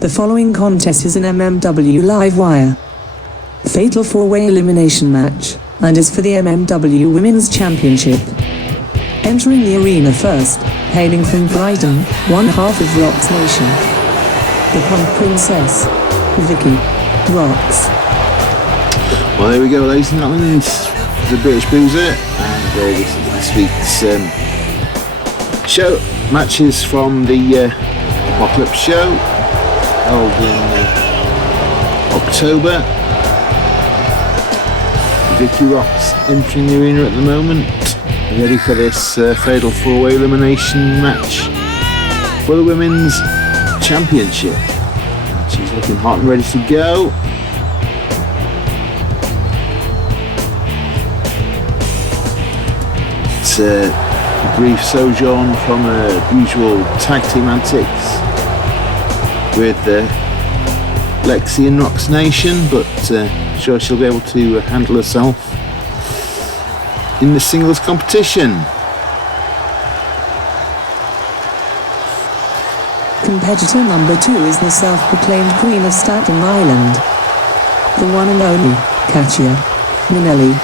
The following contest is an MMW live wire fatal 4-way elimination match, and is for the MMW Women's Championship. Entering the arena first, hailing from Brighton, one half of Roxx Nation, the Punk Princess, Vikki, Roxx. Well, there we go, ladies and gentlemen, it's the British Bruiser, and this is this week's show. Matches from the Apocalypse show, held in October. Vikki Roxx entering the arena at the moment, ready for this fatal 4-way elimination match for the Women's Championship. She's looking hot and ready to go. It's a brief sojourn from usual tag team antics with Lexi and Roxx Nation, but sure she'll be able to handle herself in the singles competition. Competitor number 2 is the self-proclaimed Queen of Staten Island, the one and only Katya, Menelli.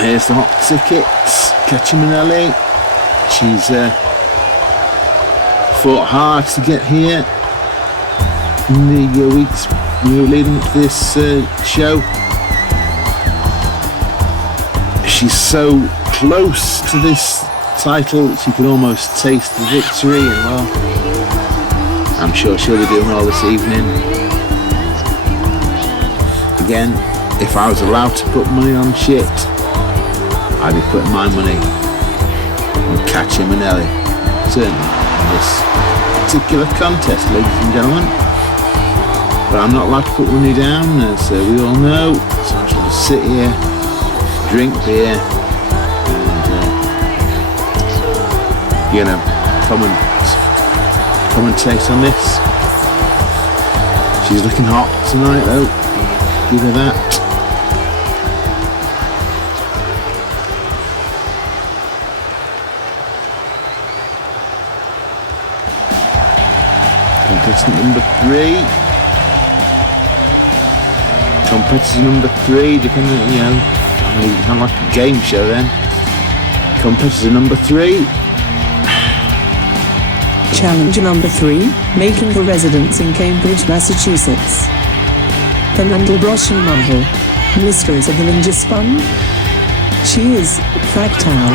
Here's the hot tickets, Katya Menelli. She's fought hard to get here in the weeks leading up to this show. She's so close to this title that she can almost taste the victory, and well, I'm sure she'll be doing all this evening. Again, if I was allowed to put money on shit, I'd be putting my money on Katya Menelli, certainly in this particular contest, ladies and gentlemen. But I'm not allowed to put money down, as we all know, so I shall just sit here, drink beer, and commentate on this. She's looking hot tonight, though. Give her that. Contestant number 3. Competitor number 3, depending on, kind of like a game show then. Competitor number 3. Challenger number 3, making her residence in Cambridge, Massachusetts, the Mandelbrot model, mistress of the Ninja Spun. She is Fractal.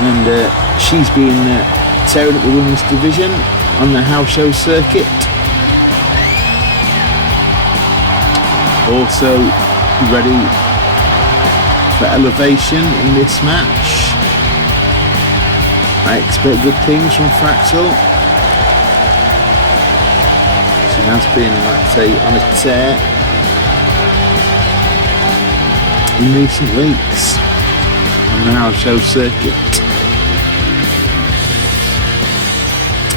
And she's been tearing up the women's division on the house show circuit. Also ready for elevation in this match. I expect good things from Fractal. She has been, let's say, on a tear in recent weeks on the house show circuit.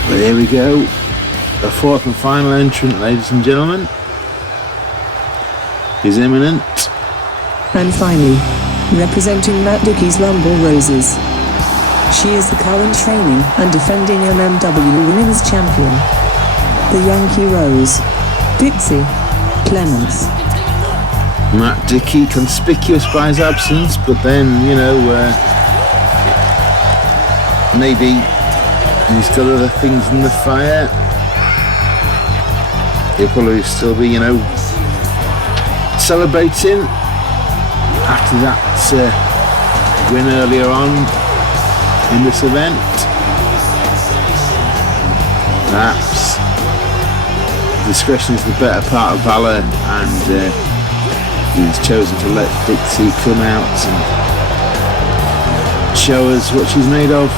But here we go, the 4th and final entrant, ladies and gentlemen, is imminent. And finally, representing Matt Dickey's Rumble Roses, she is the current training and defending MMW Women's Champion, the Yankee Rose, Dixie, Clements. Matt Dickey, conspicuous by his absence, but then, maybe he's got other things in the fire. He'll probably still be, celebrating after that win earlier on in this event. Perhaps discretion is the better part of valor, and he's chosen to let Dixie come out and show us what she's made of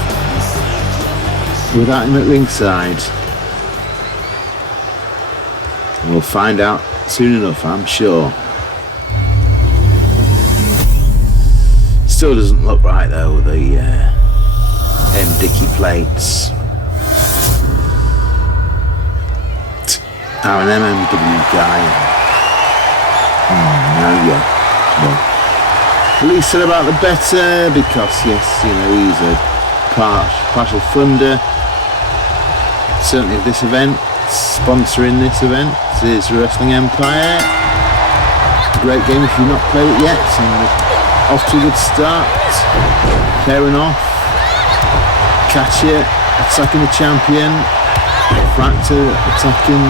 without him at ringside. We'll find out soon enough, I'm sure. Still doesn't look right though, the Dickey plates. I'm an MMW guy. Well, the least said about the better, because yes, he's a partial funder. certainly of this event. Sponsoring this event is Wrestling MPire. Great game if you've not played it yet. And off to a good start. Pairing off. Katya attacking the champion. Fractal attacking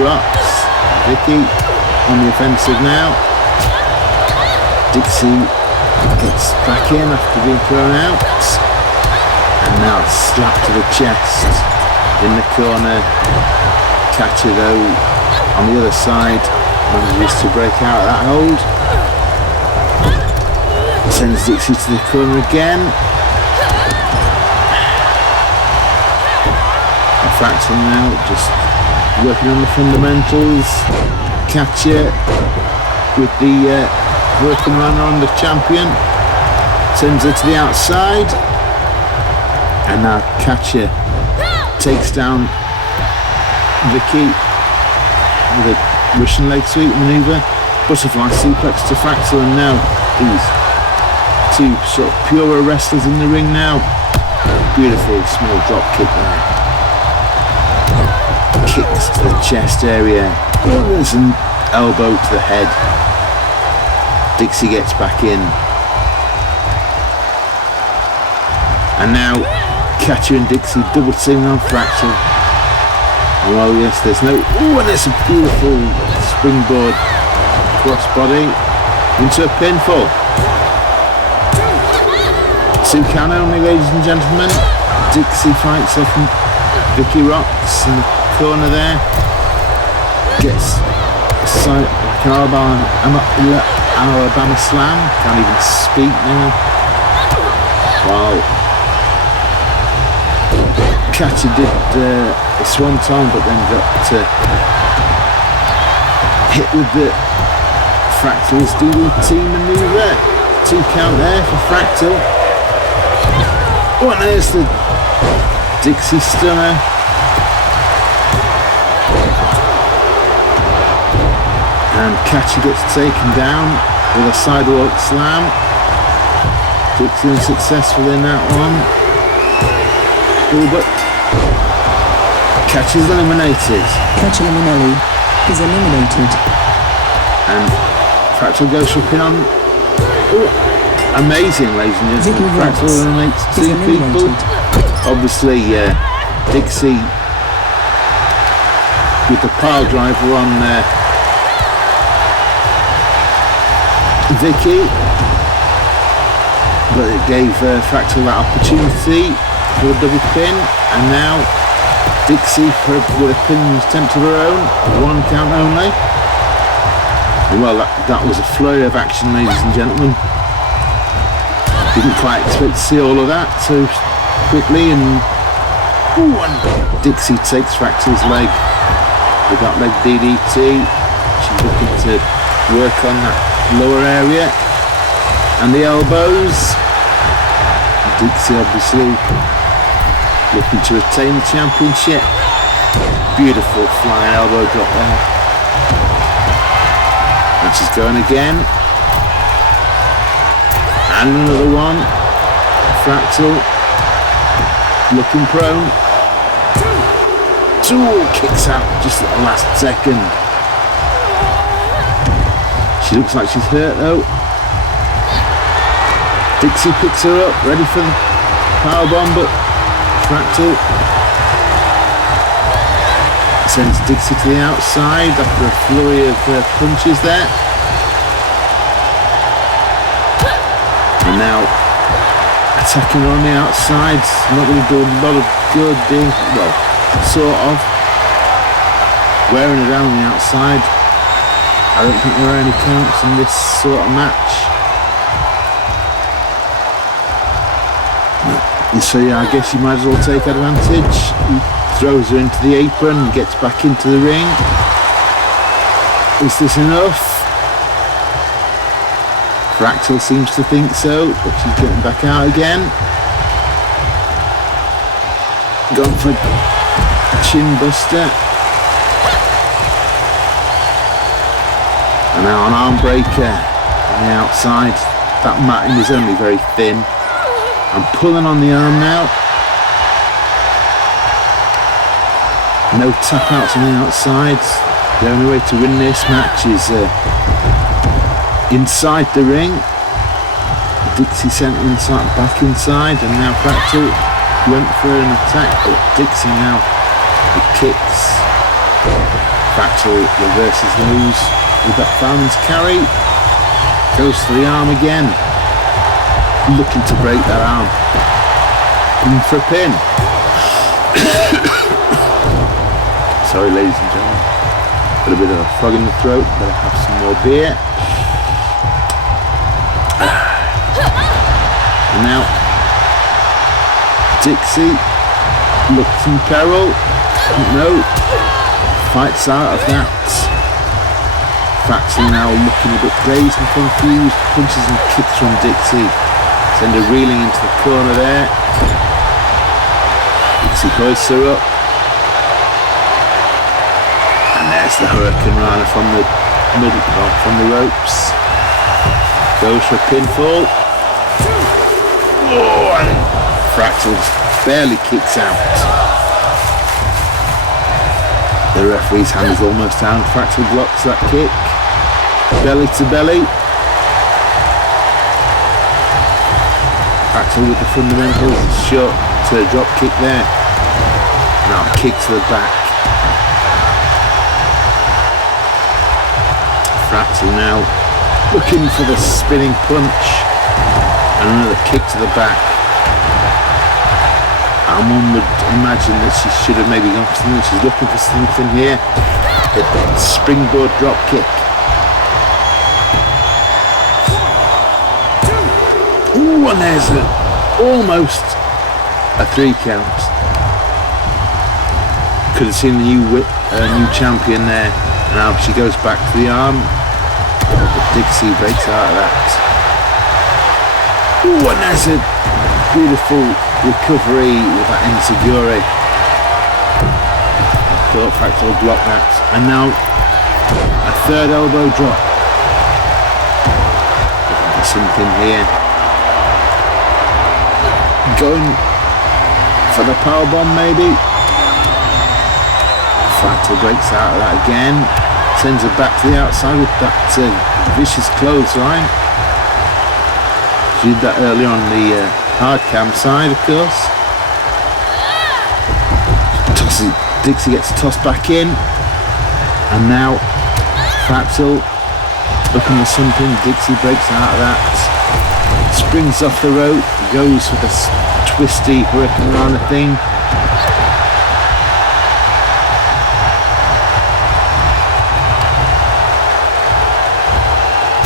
Roxx. Vikki on the offensive now. Dixie gets back in after being thrown out. And now it's slapped to the chest in the corner. Katya though on the other side manages to break out of that hold. Sends Dixie to the corner again. And Fractal now just working on the fundamentals. Katya with the working runner on the champion. Sends her to the outside. And now Katya takes down Vikki with a Russian leg sweep maneuver. Butterfly suplex to Fractal, and now these two sort of pure wrestlers in the ring now. Beautiful small drop kick there. Kicks to the chest area. Oh, there's an elbow to the head. Dixie gets back in. And now Katya and Dixie double teaming on Fractal. Oh yes, there's no... Oh, and it's a beautiful springboard crossbody into a pinfall. 2 count only, ladies and gentlemen. Dixie fights off Vikki Roxx in the corner there. Gets a side like an Alabama slam. Can't even speak now. Wow. Katya did a swanton, but then got hit with the Fractal's DDT maneuver. 2 count there for Fractal. Oh, and there's the Dixie stunner. And Katya gets taken down with a sidewalk slam. Dixie unsuccessful in that one. Oh, but Katya's eliminated. Katya Menelli is eliminated. And Fractal goes for a pin on. Oh, amazing, ladies and gentlemen. Fractal eliminates 2 people. Obviously, Dixie with the pile driver on Vikki, but it gave Fractal that opportunity for a double pin, and now Dixie with a pin attempt of her own, 1 count only. Well, that was a flurry of action, ladies and gentlemen. Didn't quite expect to see all of that so quickly, and Dixie takes Fractal's leg with that leg DDT. She's looking to work on that lower area and the elbows. Dixie obviously looking to retain the championship. Beautiful flying elbow drop there. And she's going again. And another one. Fractal looking prone. 2 kicks out just at the last second. She looks like she's hurt though. Dixie picks her up, ready for the powerbomb, but Fractal sends Dixie to the outside after a flurry of punches there. And now attacking her on the outside. Not going to do a lot of good, well, sort of. Wearing her down on the outside. I don't think there are any counts in this sort of match. So yeah, I guess you might as well take advantage. He throws her into the apron and gets back into the ring. Is this enough? Fractal seems to think so, but she's getting back out again. Going for a chin buster. And now an arm breaker on the outside. That matting is only very thin. I'm pulling on the arm now. No tap outs on the outside. The only way to win this match is inside the ring. Dixie sent back inside, and now Fractal went for an attack, but Dixie now with kicks. Fractal reverses those with that fireman's carry. Goes for the arm again. Looking to break that arm. In for a pin. Sorry, ladies and gentlemen. Got a bit of a frog in the throat. Better have some more beer. And now Dixie looks in peril. No. Fights out of that. Fractal now looking a bit dazed and confused. Punches and kicks from Dixie. Send her reeling into the corner there. Dixie hoists her up. And there's the Hurricane Rana from the middle, from the ropes. Goes for a pinfall. Oh, and Fractal barely kicks out. The referee's hand is almost down. Fractal blocks that kick. Belly to belly. Fractal with the fundamentals. Shot to the drop kick there. Now kick to the back. Fractal now looking for the spinning punch. And another kick to the back. And one would imagine that she should have maybe gone for something. She's looking for something here. A springboard drop kick. Ooh, and there's almost a 3 count. Could have seen the new champion there. And now she goes back to the arm. But Dixie breaks out of that. Ooh, and there's a beautiful recovery with that enziguri. Thought Fractal blocked that. And now a third elbow drop. Looking for something here. Going for the powerbomb maybe. Fractal breaks out of that again. Sends her back to the outside with that vicious clothesline. She did that earlier on the hard cam side, of course. Dixie gets tossed back in. And now Fractal looking for something. Dixie breaks out of that. Springs off the rope. Goes with a twisty Hurricane Rana thing.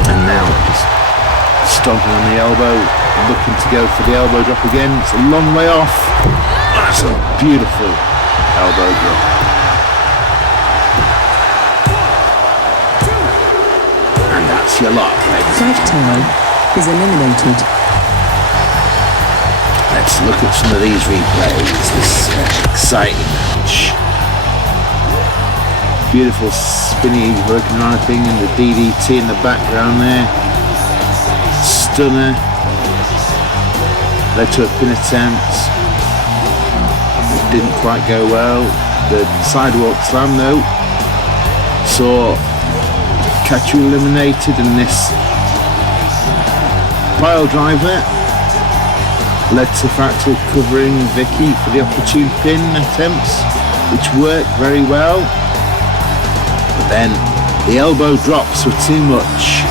And now just stomping on the elbow, looking to go for the elbow drop again. It's a long way off. That's a beautiful elbow drop. And that's your lot, ladies. Fractal is eliminated. Let's look at some of these replays. This exciting match. Beautiful spinny Hurricane Rana thing and the DDT in the background there. Stunner. Led to a pin attempt. It didn't quite go well. The sidewalk slam though saw Katya eliminated, and this pile driver led to Fractal covering Vikki for the opportune pin attempts, which worked very well. But then the elbow drops were too much.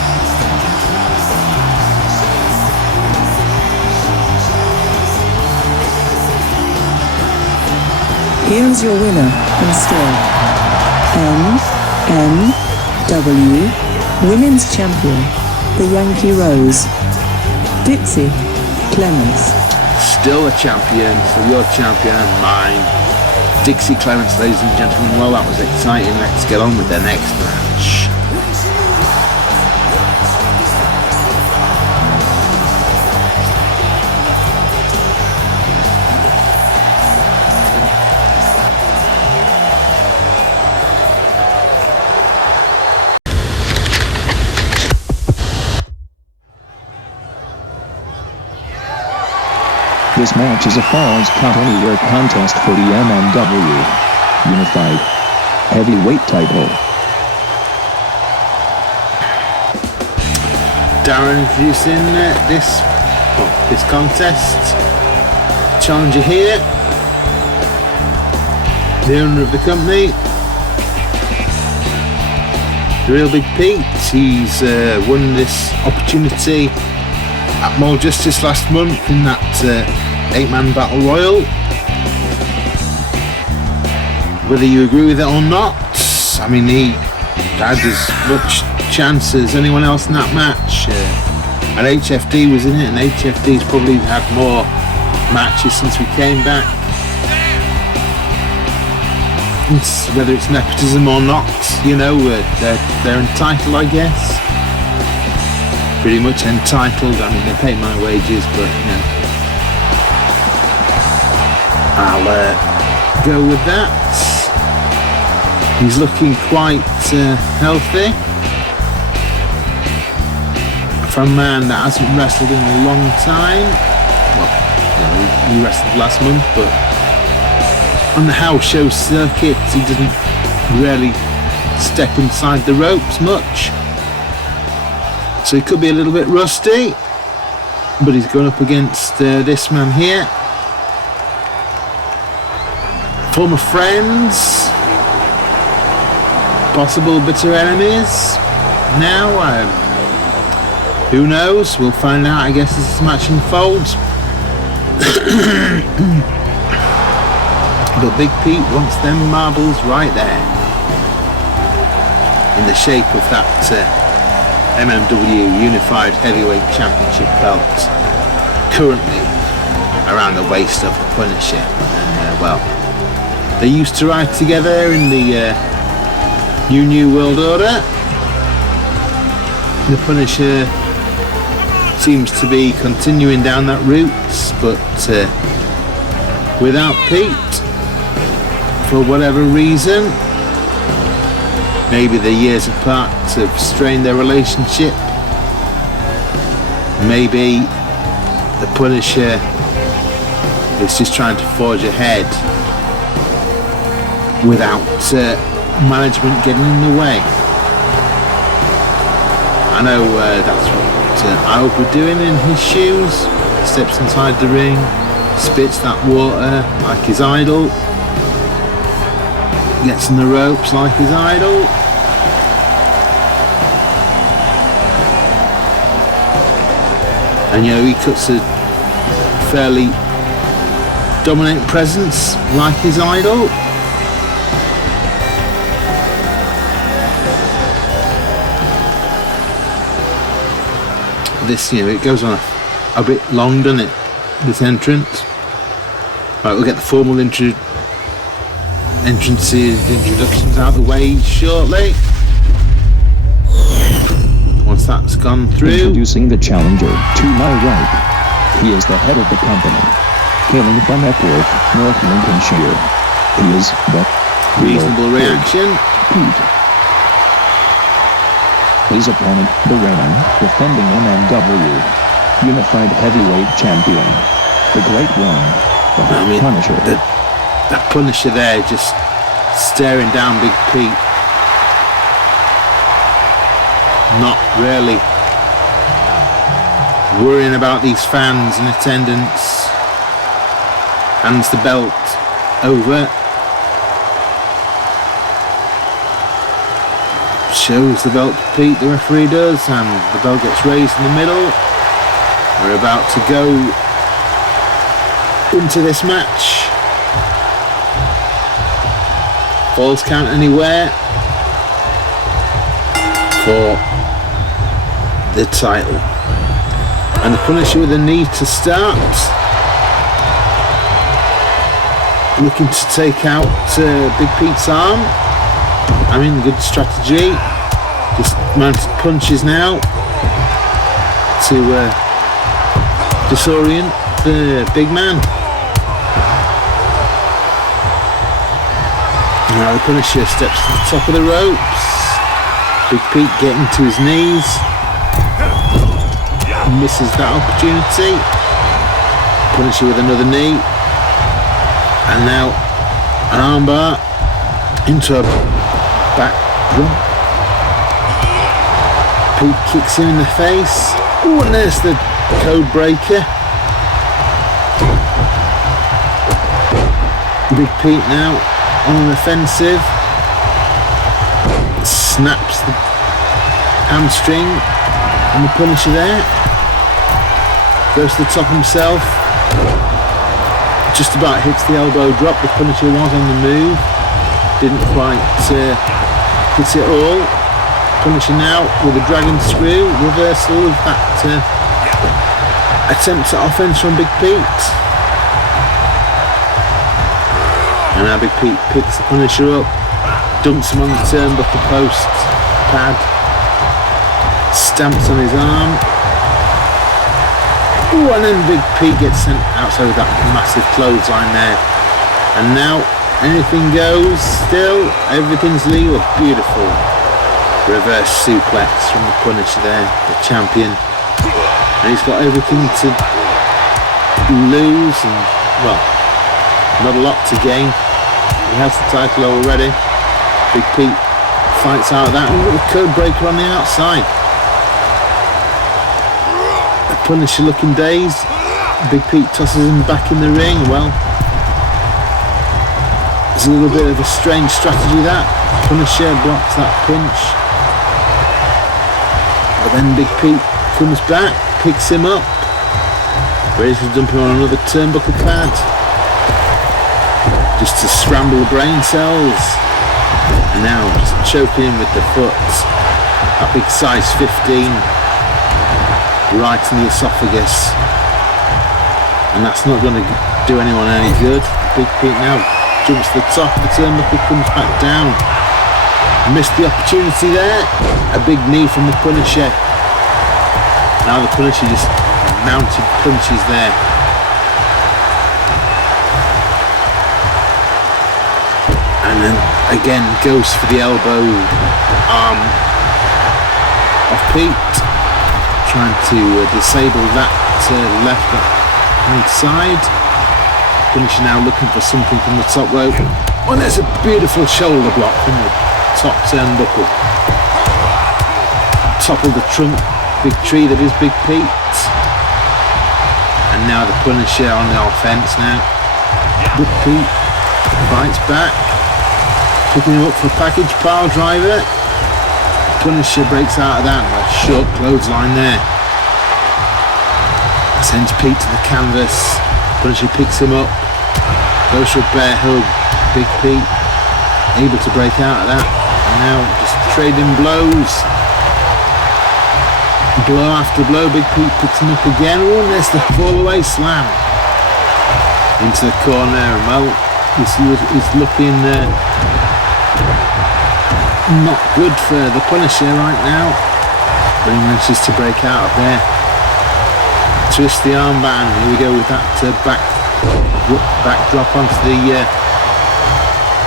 Here's your winner and still MMW Women's Champion, the Yankee Rose, Dixie Clements. Still a champion, so your champion and mine, Dixie Clements, ladies and gentlemen. Well, that was exciting. Let's get on with the next match. This match is a Falls Count Anywhere contest for the MMW Unified Heavyweight title. Darren introducing this contest. Challenger here, the owner of the company, the real Big Pete. He's won this opportunity at Mall Justice last month in that 8-man battle royal. Whether you agree with it or not, I mean, he had as much chance as anyone else in that match. And HFD was in it, and HFD's probably had more matches since we came back. Whether it's nepotism or not, you know, they're entitled, I guess. Pretty much entitled. I mean, they pay my wages, but you know, I'll go with that. He's looking quite healthy. For a man that hasn't wrestled in a long time. Well, you know, he wrestled last month, but on the house show circuit, he doesn't really step inside the ropes much. So he could be a little bit rusty, but he's going up against this man here. Former friends, possible bitter enemies. Now, who knows? We'll find out, I guess, as this match unfolds. But Big Pete wants them marbles right there, in the shape of that MMW Unified Heavyweight Championship belt, currently around the waist of the Punisher. And well, they used to ride together in the New World Order. The Punisher seems to be continuing down that route, but without Pete, for whatever reason. Maybe the years apart have strained their relationship. Maybe the Punisher is just trying to forge ahead without management getting in the way. I know that's what I would be doing in his shoes. Steps inside the ring, spits that water like his idol, gets in the ropes like his idol. And you know, he cuts a fairly dominant presence like his idol. This, you know, it goes on a bit long, doesn't it, this entrance? Right, we'll get the formal introductions out of the way shortly. Once that's gone through. Introducing the challenger to my right. He is the head of the company, hailing from Epworth, North Lincolnshire. He is the reasonable reaction. Pete. His opponent, the reigning, defending MMW Unified Heavyweight Champion, the Great One, the Punisher. The Punisher there, just staring down Big Pete. Not really worrying about these fans in attendance. Hands the belt over. Shows the belt to Pete, the referee does, and the belt gets raised in the middle. We're about to go into this match. Falls count anywhere for the title. And the Punisher with a knee to start. Looking to take out Big Pete's arm. I mean, good strategy. Just mounted punches now to disorient the big man. Now the Punisher steps to the top of the ropes. Big Pete getting to his knees. Misses that opportunity. Punisher with another knee. And now an armbar. into a back drop. Pete kicks him in the face. Oh, and there's the code breaker. Big Pete now on an offensive. Snaps the hamstring on the Punisher there. Goes to the top himself. Just about hits the elbow drop. The Punisher was on the move. Didn't quite hit it all. Punisher now with a dragon screw. Reversal of that attempt at offense from Big Pete. And now Big Pete picks the Punisher up. Dumps him on the turnbuckle post pad. Stamps on his arm. Ooh, and then Big Pete gets sent outside with that massive clothesline there. And now anything goes. Still, everything's legal. Beautiful reverse suplex from the Punisher there, the champion. And he's got everything to lose and, well, not a lot to gain. He has the title already. Big Pete fights out of that, and we've got the code breaker on the outside. The Punisher looking dazed. Big Pete tosses him back in the ring. Well, it's a little bit of a strange strategy that. Punisher blocks that punch. But then Big Pete comes back, picks him up, ready to dump him on another turnbuckle pad. Just to scramble the brain cells. And now just choking him with the foot. That big size 15 right in the esophagus. And that's not going to do anyone any good. Big Pete now jumps to the top of the turnbuckle, comes back down. Missed the opportunity there. A big knee from the Punisher. Now the Punisher just mounted punches there. And then again goes for the elbow arm of Pete, trying to disable that left hand side. Punisher now looking for something from the top rope. Oh, and there's a beautiful shoulder block from the top turnbuckle. Top of the trunk, big tree that is Big Pete. And now the Punisher on the offense now. Big Pete fights back. Picking him up for a package pile driver. Punisher breaks out of that and a short clothesline there. Sends Pete to the canvas. Punisher picks him up. Goes for a bear hug. Big Pete able to break out of that. And now just trading blows. Blow after blow. Big Pete picks him up again. Oh, and there's the fall away slam into the corner. And well, he's looking not good for the Punisher right now, but he manages to break out of there. Twist the armband. Here we go with that back drop onto the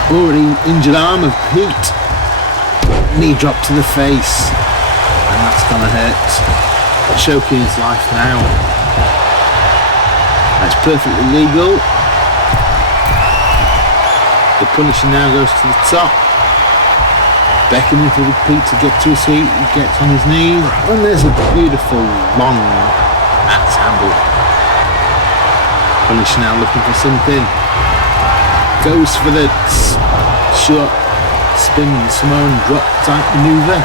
already injured arm of Pete. Knee drop to the face, and that's gonna hurt. Choking his life now. That's perfectly legal. The Punisher now goes to the top. Beckoning for Big Pete to get to his feet. He gets on his knees. And there's a beautiful long axe handle. Punisher now looking for something. Goes for the short spin Samoan drop type maneuver.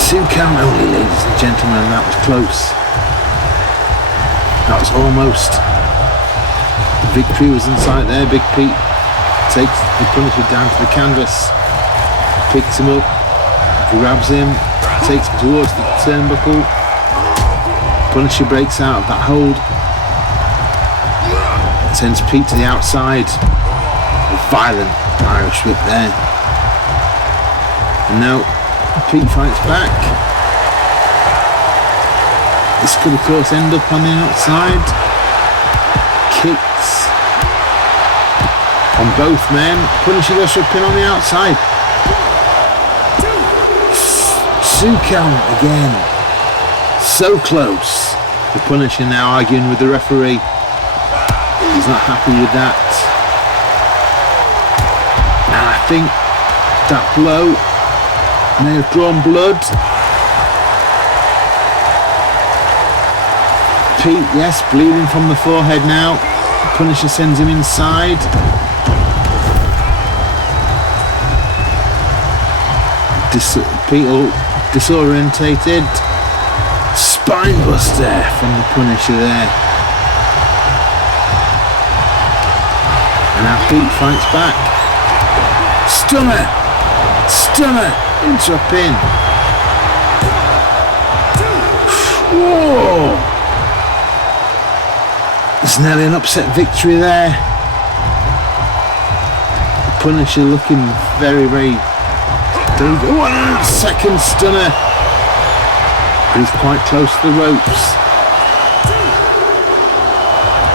2 count only, ladies and gentlemen, and that was close. That was almost. The victory was in sight there. Big Pete takes the Punisher down to the canvas, picks him up, grabs him, takes him towards the turnbuckle. Punisher breaks out of that hold, sends Pete to the outside. A violent Irish whip there. And now Pete fights back. This could of course end up on the outside. Kicks on both men. Punisher goes for a pin on the outside. 2 count again. So close. The Punisher now arguing with the referee. He's not happy with that. And I think that blow may have drawn blood. Pete, yes, bleeding from the forehead now. Punisher sends him inside. Pete all disorientated. Spinebuster from the Punisher there. And now Pete fights back. Stunner! Stunner! Into a pin. Whoa! It's nearly an upset victory there. The Punisher looking very, very... 1 second stunner. He's quite close to the ropes.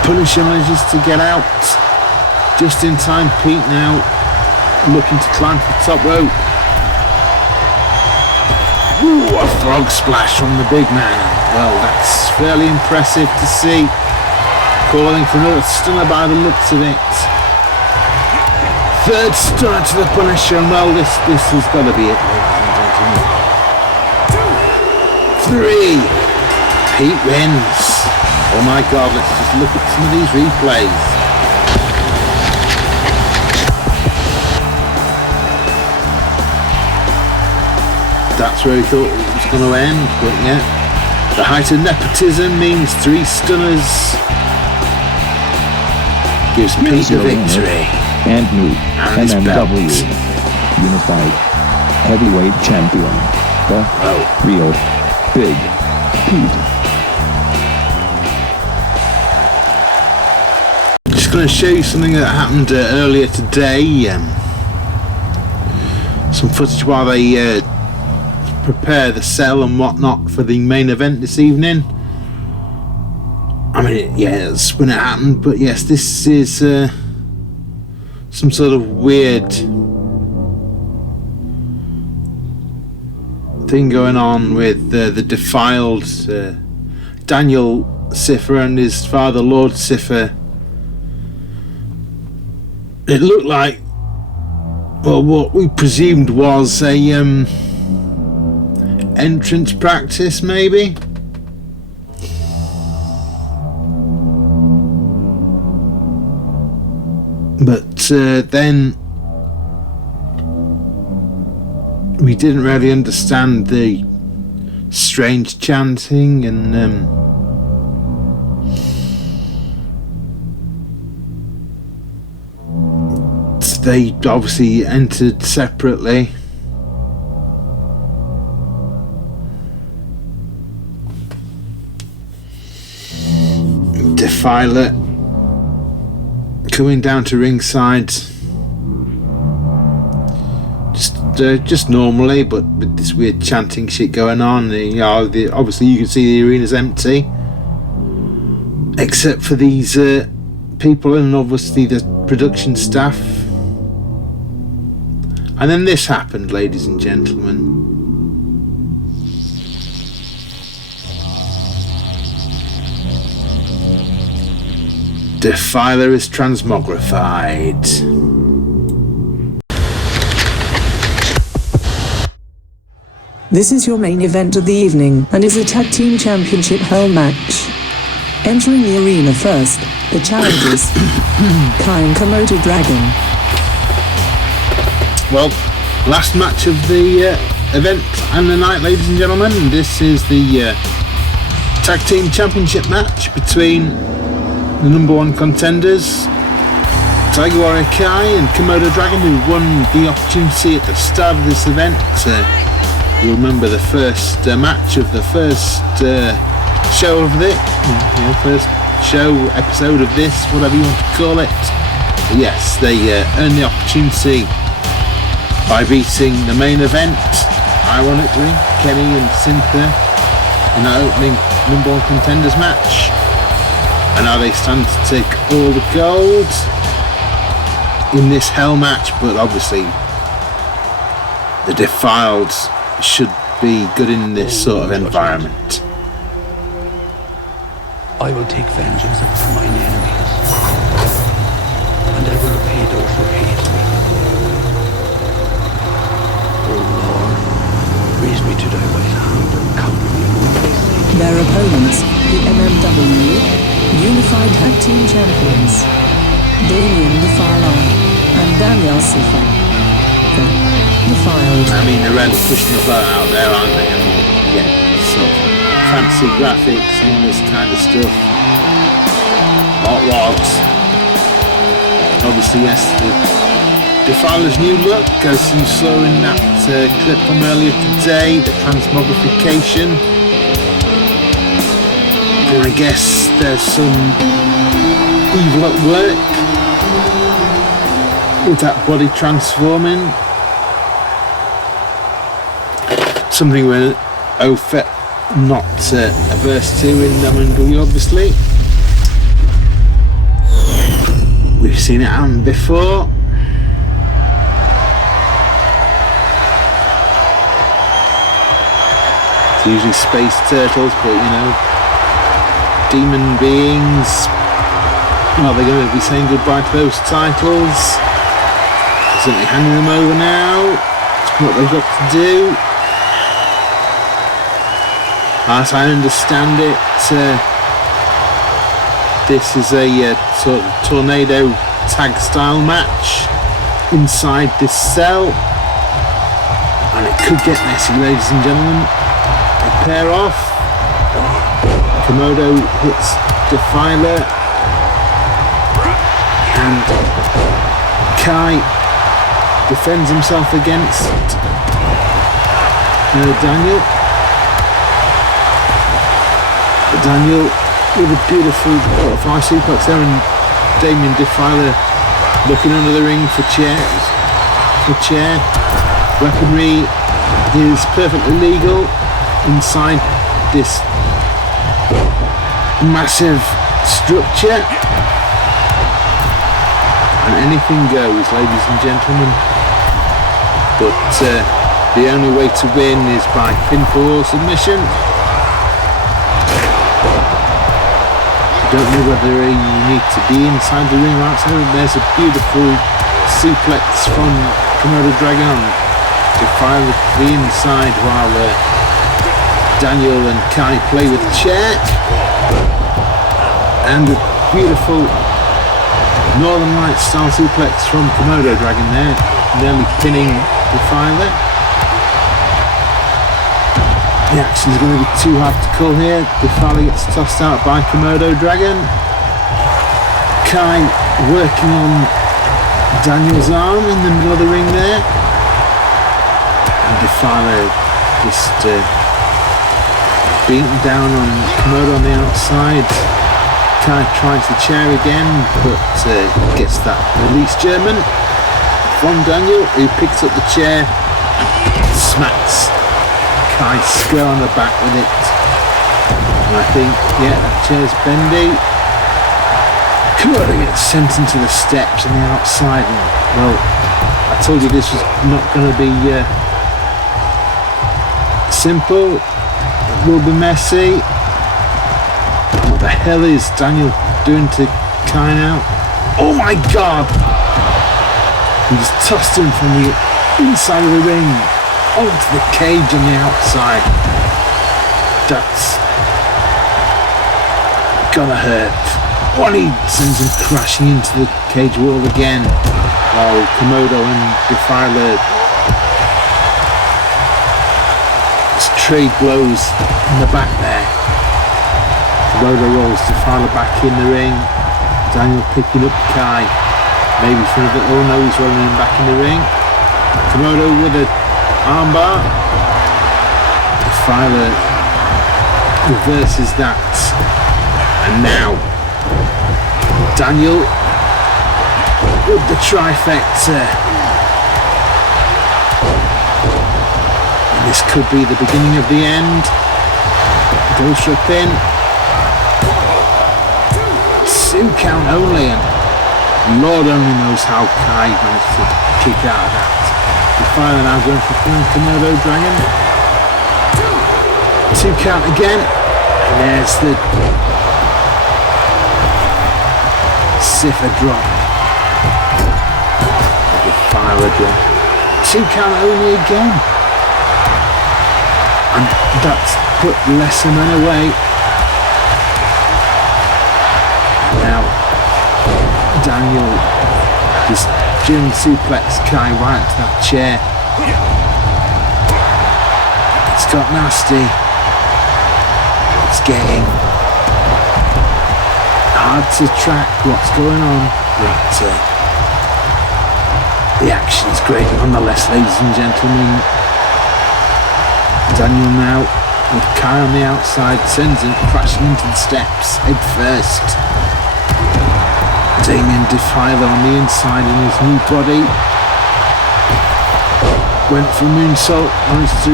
Punisher manages to get out just in time. Pete now looking to climb to the top rope. Ooh, a frog splash from the big man. Well, that's fairly impressive to see. Calling for another stunner by the looks of it. Third stunner to the Punisher, and well, this has got to be it, ladies and gentlemen. 3. Pete wins. Oh my God, let's just look at some of these replays. That's where he thought it was going to end, but yeah. The height of nepotism means 3 stunners. Gives Pete the victory. And new MMW Unified Heavyweight Champion, the real Big Pete. Just going to show you something that happened earlier today. Some footage while they prepare the cell and whatnot for the main event this evening. I mean, it's when it happened, but yes, this is some sort of weird thing going on with the Defiled, Daniel Sifer and his father, Lord Sifer. It looked like, well, what we presumed was a entrance practice, maybe. But then we didn't really understand the strange chanting, and they obviously entered separately. Defiler coming down to ringside, just normally, but with this weird chanting shit going on. Obviously you can see the arena's empty, except for these people and obviously the production staff. And then this happened, ladies and gentlemen. Defiler is transmogrified. This is your main event of the evening and is a tag team championship hell match. Entering the arena first, the challengers, Kai and Kamodo Dragon. Well, last match of the event and the night, ladies and gentlemen. This is the tag team championship match between the number 1 contenders, Tiger Warrior Kai and Komodo Dragon, who won the opportunity at the start of this event. You'll remember the first match of the first show of it, first show, episode of this, whatever you want to call it. But yes, they earned the opportunity by beating the main event, ironically, Kenny and Sifer in that opening number 1 contenders match. And now they stand to take all the gold in this hell match, but obviously the Defiled should be good in this sort of environment. I will take vengeance upon mine enemies, and I will repay those who hate me. Unified Tag Team Champions, Damien Defiler and Sifer. The Defiled. I mean, they're really pushing the boat out there, aren't they? I mean, yeah, sort of fancy graphics and all this kind of stuff. Artworks. Obviously, yes, the Defiler's new look, as you saw in that clip from earlier today, the Transmogrification. And I guess there's some evil at work with that body transforming. Something we're not averse to in MMW, obviously. We've seen it happen before. It's usually space turtles, but you know, demon beings. Are they going to be saying goodbye to those titles? Certainly handing them over now. It's what they've got to do. As I understand it, this is a sort of tornado tag style match inside this cell, and it could get messy, ladies and gentlemen. They pair off. Kamodo hits Defiler, and Kai defends himself against Daniel. But Daniel with a beautiful butterfly suplex there, and Damien Defiler looking under the ring for chairs. Weaponry is perfectly legal inside this massive structure, and anything goes, ladies and gentlemen. But the only way to win is by pinfall or submission. Don't know whether you need to be inside the ring or outside. There's a beautiful suplex from Kamodo Dragon. Defile the inside while Daniel and Kai play with the chair. And a beautiful Northern Lights style suplex from Komodo Dragon there, nearly pinning Defiler. The action's going to be too hard to call here. Defiler gets tossed out by Komodo Dragon. Kai working on Daniel's arm in the middle of the ring there. And Defiler just beaten down on Komodo on the outside. Kai tries the chair again, but gets that release German from Daniel, who picks up the chair, smacks Kai square on the back with it. And I think, yeah, that chair's bendy. Komodo gets sent into the steps on the outside, and well, I told you this was not going to be simple. It will be messy. What the hell is Daniel doing to Kai now? Oh my god! He just tossed him from the inside of the ring onto the cage on the outside. That's gonna hurt. One, he sends him crashing into the cage wall again, while Kamodo and Defiler trade blows in the back there. Kamodo rolls Defiler back in the ring. Daniel picking up Kai, maybe for a bit. Oh no, he's rolling him back in the ring. Kamodo with a armbar. Defiler reverses that, and now Daniel with the trifecta. And this could be the beginning of the end. Goes for a pin. 2 count only, and Lord only knows how Kai managed to kick out of that. Defiler now going for Komodo Dragon. 2 count again, and there's the Sifer drop. Defiler drop. 2 count only again, and that's put lesser men away. Daniel just German suplex Kai right to that chair. It's got nasty. It's getting hard to track what's going on, but the action's great nonetheless, ladies and gentlemen. Daniel now with Kai on the outside, sends him crashing into the steps, head first. Damien Defiler on the inside in his new body. Went for a moonsault, managed to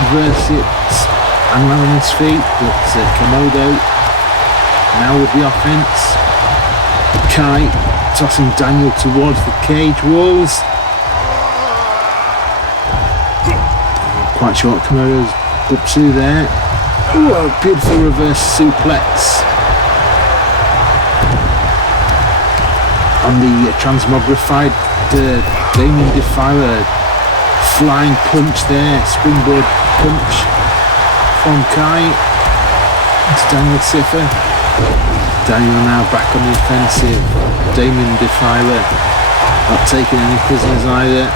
reverse it and land on his feet, but Kamodo now with the offense. Kai tossing Daniel towards the cage walls. Not quite sure what Kamodo's up to there. Ooh, a beautiful reverse suplex on the transmogrified Damien Defiler. Flying punch there, springboard punch from Kai. It's Daniel Sifer. Daniel now back on the offensive. Damien Defiler not taking any prisoners either.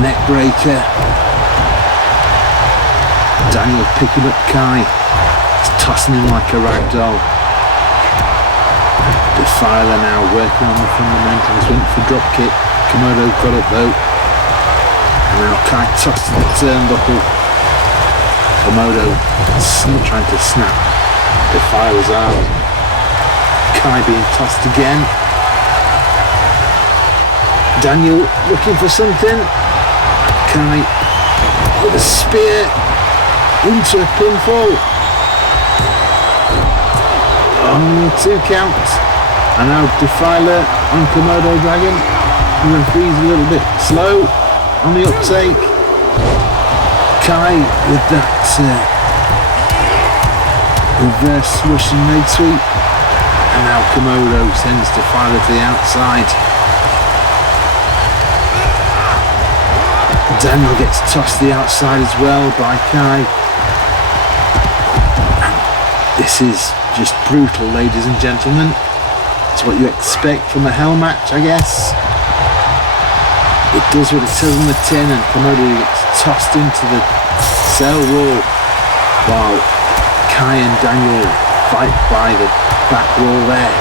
Neck breaker. Daniel picking up Kai. He's tossing him like a rag doll. Defiler now working on the fundamentals. Went for drop kick. Kamodo got up though. And now Kai tossed the turnbuckle. Kamodo trying to snap Defiler's arm. Kai being tossed again. Daniel looking for something. Kai with a spear into a pinfall. On 2 counts. And now Defiler on Kamodo Dragon. The referee's a little bit slow on the uptake. Kai with that reverse Russian leg sweep. And now Kamodo sends Defiler to the outside. Daniel gets tossed to the outside as well by Kai. And this is just brutal, ladies and gentlemen. It's what you expect from a hell match, I guess. It does what it says on the tin, and Kamodo gets tossed into the cell wall while Kai and Daniel fight by the back wall there.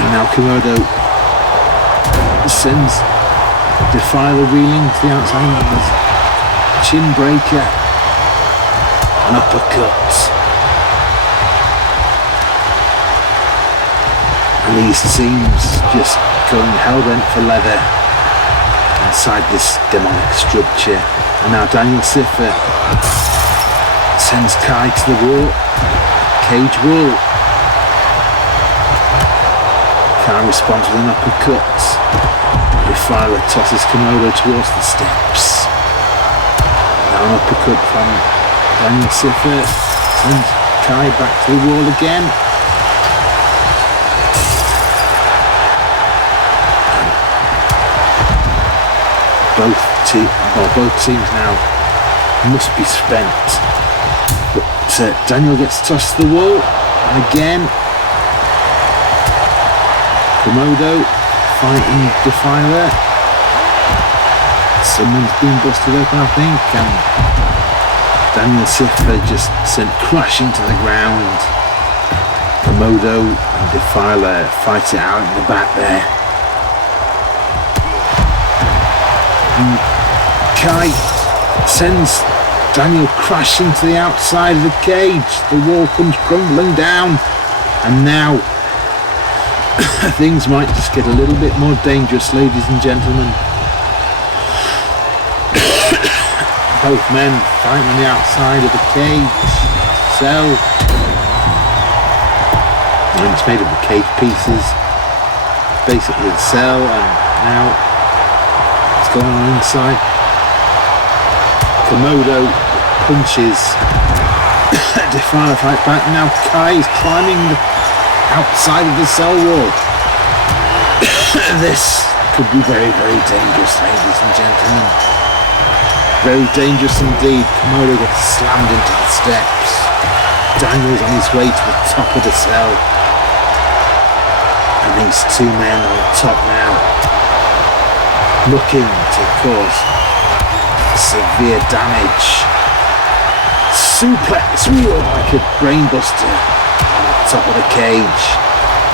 And now Kamodo sends Defiler reeling to the outside with his chin breaker, an uppercut. And these teams just going hell-bent for leather inside this demonic structure. And now Daniel Sifer sends Kai to the wall, cage wall. Kai responds with an uppercut. Defiler tosses Kamodo towards the steps. Now an uppercut from Daniel Sifer sends Kai back to the wall again. Both teams now must be spent. But Daniel gets tossed to the wall, and again Kamodo fighting Defiler. Someone's been busted open, I think, and Daniel Sifer just sent crashing to the ground. Kamodo and Defiler fight it out in the back there. Kai sends Daniel crashing to the outside of the cage. The wall comes crumbling down, and now things might just get a little bit more dangerous, ladies and gentlemen. Both men fighting on the outside of the cage cell, and it's made of the cage pieces, basically the cell, and now going on inside. Kamodo punches. Defiler fight back. Now Kai is climbing the outside of the cell wall. This could be very, very dangerous, ladies and gentlemen. Very dangerous indeed. Kamodo gets slammed into the steps. Daniel's on his way to the top of the cell. And these two men on top now, looking to cause severe damage. Suplex, like a brainbuster on the top of the cage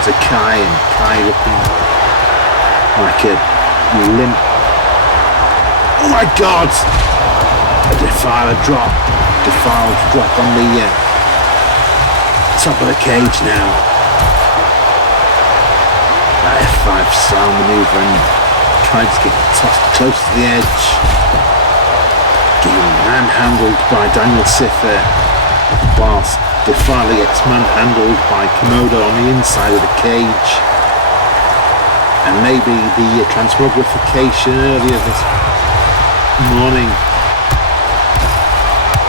to Kai, and Kai looking like a limp. Oh my God! A Defiler drop. Defiled drop on the top of the cage now. That F5 style maneuver, and Kai's getting tossed close to the edge. Getting manhandled by Daniel Sifer, whilst Defiler gets manhandled by Kamodo on the inside of the cage. And maybe the Transmogrification earlier this morning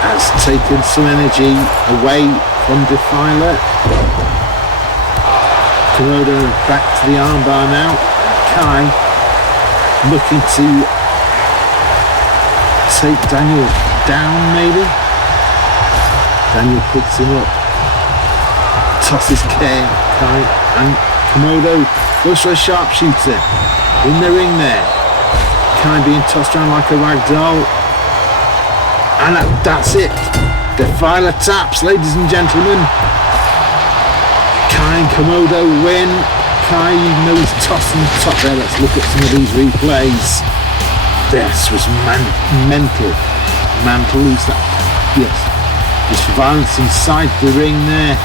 has taken some energy away from Defiler. Kamodo back to the armbar now. Kai looking to take Daniel down, maybe. Daniel picks him up, tosses Kai, and Kamodo goes for a sharpshooter in the ring there. Kai being tossed around like a rag doll. And that's it. Defiler taps, ladies and gentlemen. Kai and Kamodo win. Kai, even though he's tossing the top there, let's look at some of these replays. This was mental. Mantle, is that? Yes. Just violence inside the ring there.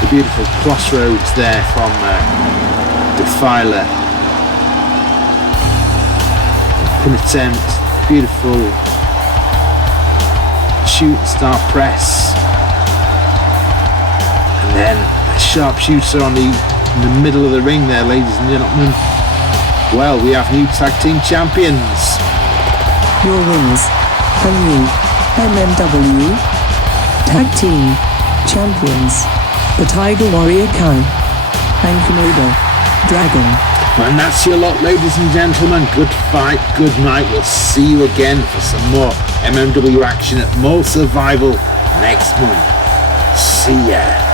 The beautiful crossroads there from Defiler. Pin attempt. Beautiful shooting star press. And then a sharpshooter in the middle of the ring there, ladies and gentlemen. Well, we have new tag team champions. Your winners, and new MMW Tag Team Champions, the Tiger Warrior Kai and Kamodo Dragon. And that's your lot, ladies and gentlemen. Good fight, good night. We'll see you again for some more MMW action at More Survival next month. See ya.